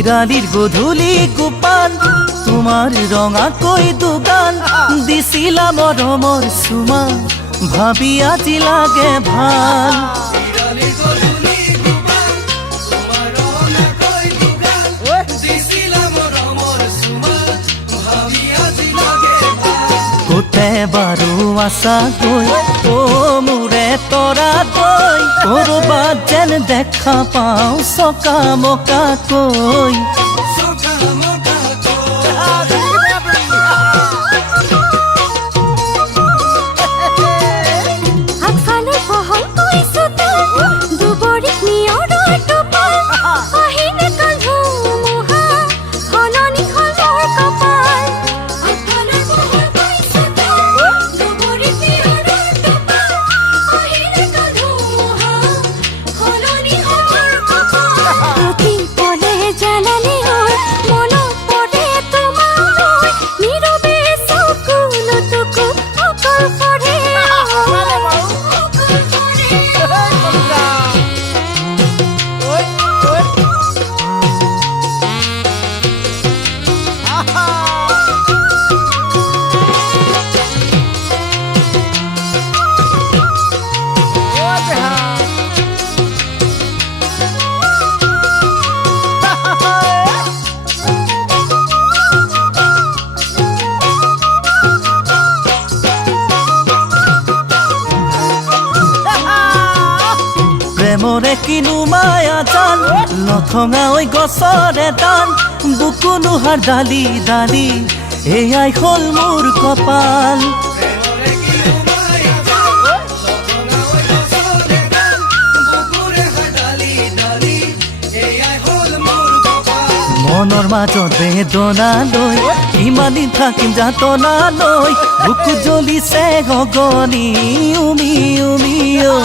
পিৰালিৰ গধূলি গোপাল তোমাৰ ৰঙাকৈ দুগাল দিছিলা মৰমৰ চুমা ভাবি আজি লাগে ভাল কোতে বাৰু আছা গৈ অ মোৰে তৰা গৈ কৰবাত যেন দেখা পাওঁ চকা মকাকৈ প্ৰেমৰে কিনো মায়া জান লথঙা ঐ গছৰে দান বুকু নোহাৰ ডালি ডালি এয়াই হ'ল মোৰ কপাল মনৰ মাজত বেদনা লৈ ইমান দিন থাকিম যাতনা লৈ বুকু জ্বলিছে গগনি উমি উমি ঐ